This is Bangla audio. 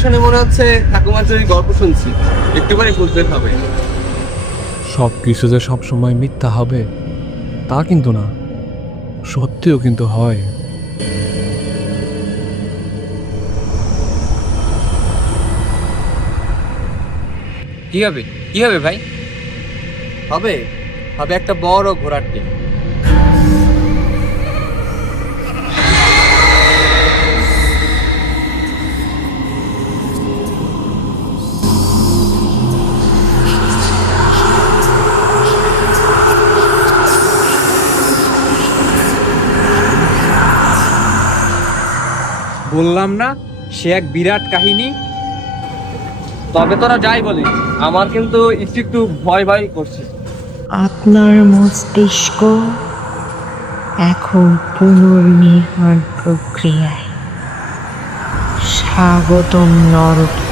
শুনে মনে হচ্ছে ঠাকুমার চুরির গল্প শুনছি, একটুখানি বুঝতে হবে। সব কিছু যে সবসময় মিথ্যা হবে তা কিন্তু না, সত্যিও কিন্তু হয়। কি হবে কি হবে ভাই? হবে হবে একটা বড় ঘোড়ার ডিম। বললাম না, সে এক বিরাট কাহিনী। তবে তোরা যাই বলিস, আমার কিন্তু একটু একটু ভয় ভয় করছে। আপনার মস্তিষ্ক এখন পুনর্নির্মাণ প্রক্রিয়ায়। স্বাগতম নরকে।